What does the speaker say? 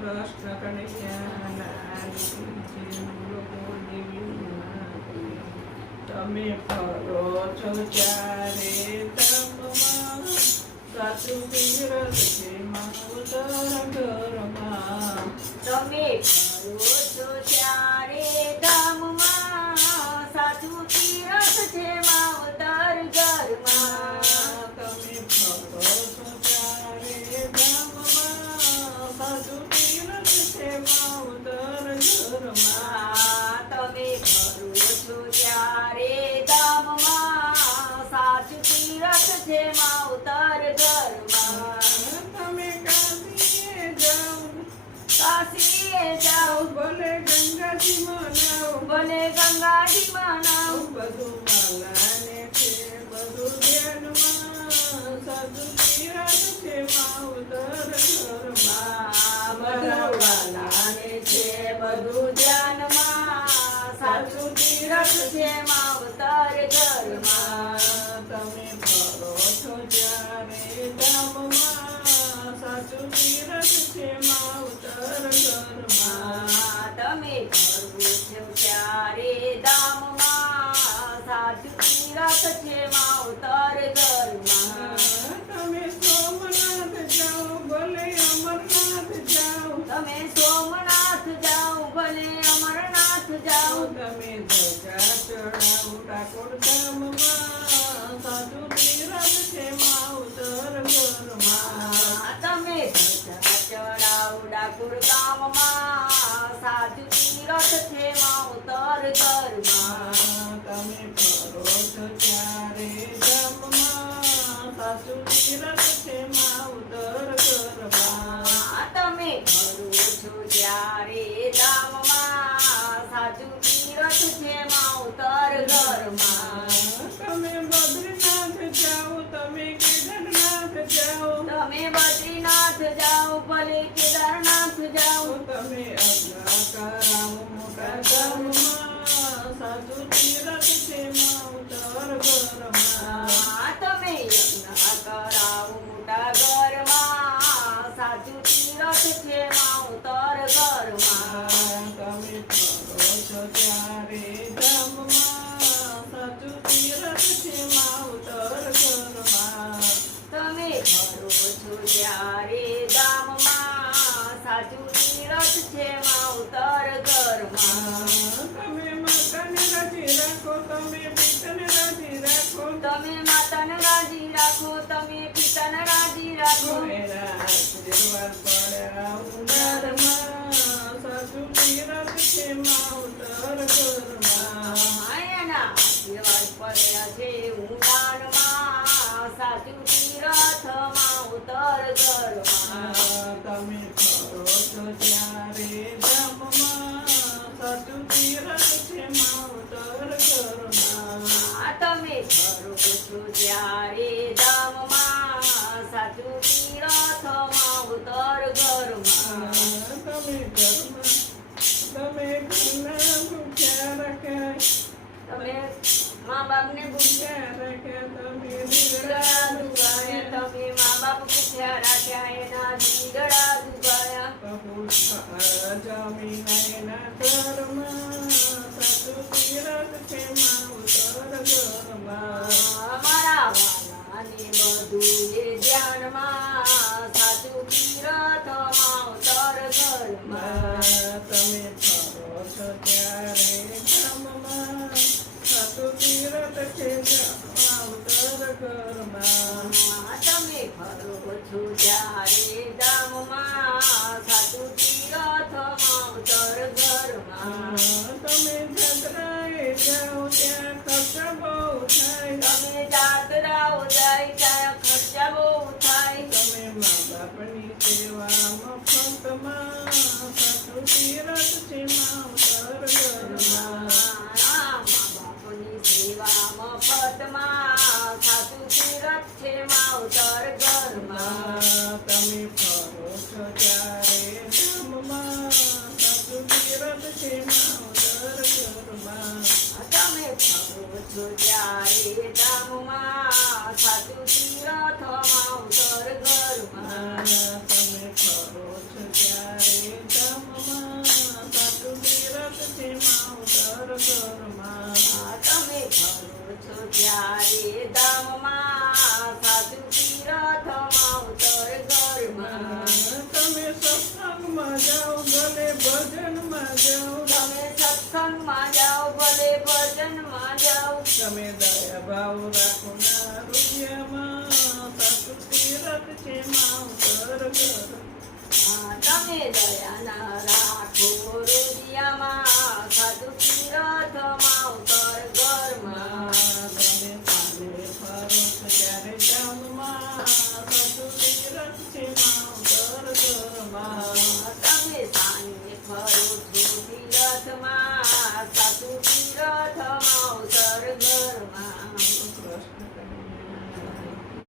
કૃષ્ણ કનૈયાના તમે ફરો છો ચારે ધામમાં, સાચું તીરથ છે માવતર ઘરમાં. તમે ફરો છો ચારે ધામમાં, સાચું તીરથ છે માવતર ઘરમાં. તમે ફરો છો ચારે ધામમાં, સાચું તીરથ છે માવતર ઘરમાં. તમે ફરો છો ચારે ધામમાં, સાચું તીરથ છે માવતર ઘરમાં. તમે કાશીએ જાઓ, કાશીએ જાઓ, ભલે ગંગાજીમાં નાઓ, ભલે ગંગાજીમાં નાઓ. બધું માલાને છે બધું ધ્યાનમાં, સાચું તીરથ છે માવતર ઘરમાં. બધું વાલાને છે બધું ધ્યાનમાં, સાચું તીરથ છે માવતર ઘરમાં. તમે ફરો છો જ્યારે ધામમાં, સાચું તીરથ છે માવતર ઘરમાં. તમે ફરો છો ચારે ધામમાં, સાચું તીરથ છે માવતર ઘરમાં. તમે સોમનાથ જાઓ, ભલે અમરનાથ જાઓ, તમે સોમનાથ જાઓ, ભલે અમરનાથ જાઓ. તમે ધજા ચડાવો ડાકોર ધામમાં, સાચું તીરથ છે માવતર ઘરમાં. તમે ધજા ચડાવો ડાકોર ગામમાં, સાચું તીરથ છે માવતર ઘરમાં. તમે ફરો છો ત્યારે ધામમાં, સાચું તીરથ છે માવતર ઘરમાં. તમે ફરો છો જ્યારે ધામમાં, સાચું તીરથ છે માવતર ઘરમાં. તમે બદ્રીનાથ જાઓ, તમે કેદારનાથ જાઓ, તમે બદ્રીનાથ જાઓ, ભલે કેદારનાથ જાઓ. તમે અજ્ઞા કરાવો મોટા ધામમાં, સાચું તીરથ છે માવતર ઘરમાં. તમે યજ્ઞ કરાવો મોટા ઘરમાં, સાચું તીરથ છે માવતર ઘરમાં. તમે ફરો છો ત્યારે ધામમાં, સાચું તીરથ છે માવતર ઘરમાં. તમે ફરો છો જ્યારે ધામમાં, સાચું તીરથ છે માવતર ઘરમાં. તમે માતાને રાજી રાખો, તમે પિતાને રાજી રાખો, તમે માતાને રાજી રાખો, તમે પિતાને રાજી રાખો. એના આશીર્વાદ પડ્યા ઉંડારમાં, સાચું તીરથ છે માવતર ઘરમાં. એના આશીર્વાદ પડ્યા છે ઊંડાણમાં, સાચું તીરથ માવતર ઘરમાં. તમે ફરો છો ત્યારે ધામમાં, સાચું તીરથ છે માવતર ઘરમાં. તમે ફરો છો ત્યારે ધામમાં, સાચું તીરથ માવતર ઘરમાં. તમે ઘરના ભૂખ્યા રાખ્યા, તમે મા બાપને ભૂખ્યા રાખ્યા, તમે દીકરા દુભાયા, તમે મા બાપ ભૂખ્યા રાખ્યા, એના દીકરા દુભાયા. જમીન એના ઘરમાં, સાચું તીરથ છે માવતર ઘરમાં. અમારા વાલાને બધું એ ધ્યાનમાં, સાચું તીરથ માવતર ઘરમાં. તમે ફરો છો ત્યારે ધામમાં, સાચું તીરથ છે માવતર ઘરમાં. તમે ફરો છો ત્યારે ધામમાં, સાચું તીરથ માવતર ઘરમાં. તમે જાત્રાએ જાઓ ત્યાં ખર્ચા બહુ થાય, તમે જાત્રાઓ જાય ત્યાં ખર્ચા બહુ થાય. તમે મા બાપની સેવા મફતમાં, સાચું તીરથ છે માવતર ઘરમાં. મા બાપની સેવા મફતમાં, સાચું તીરથ છે માવતર ઘરમાં. તમે ફરો છો ત્યારે ધામમાં, સાચું તીરથ છે માવતર ઘરમાં. તમે ફરો છો ત્યારે ધામમાં, સાચું તીરથ માવતર ઘરમાં. તમે ફરો છો ત્યારે સત્સંગમાં જાઓ ભલે ભજનમાં જાઓ તમે સત્સંગમાં જાઓ ભલે ભજનમાં જાઓ તમે દયા ભાવ રાખો ના રૂપિયામાં સાસુ તીરથ છે માઉ ઘર ઘર તમે દયા ના રાખો રૂપિયામાં સાધુ તીરથમાં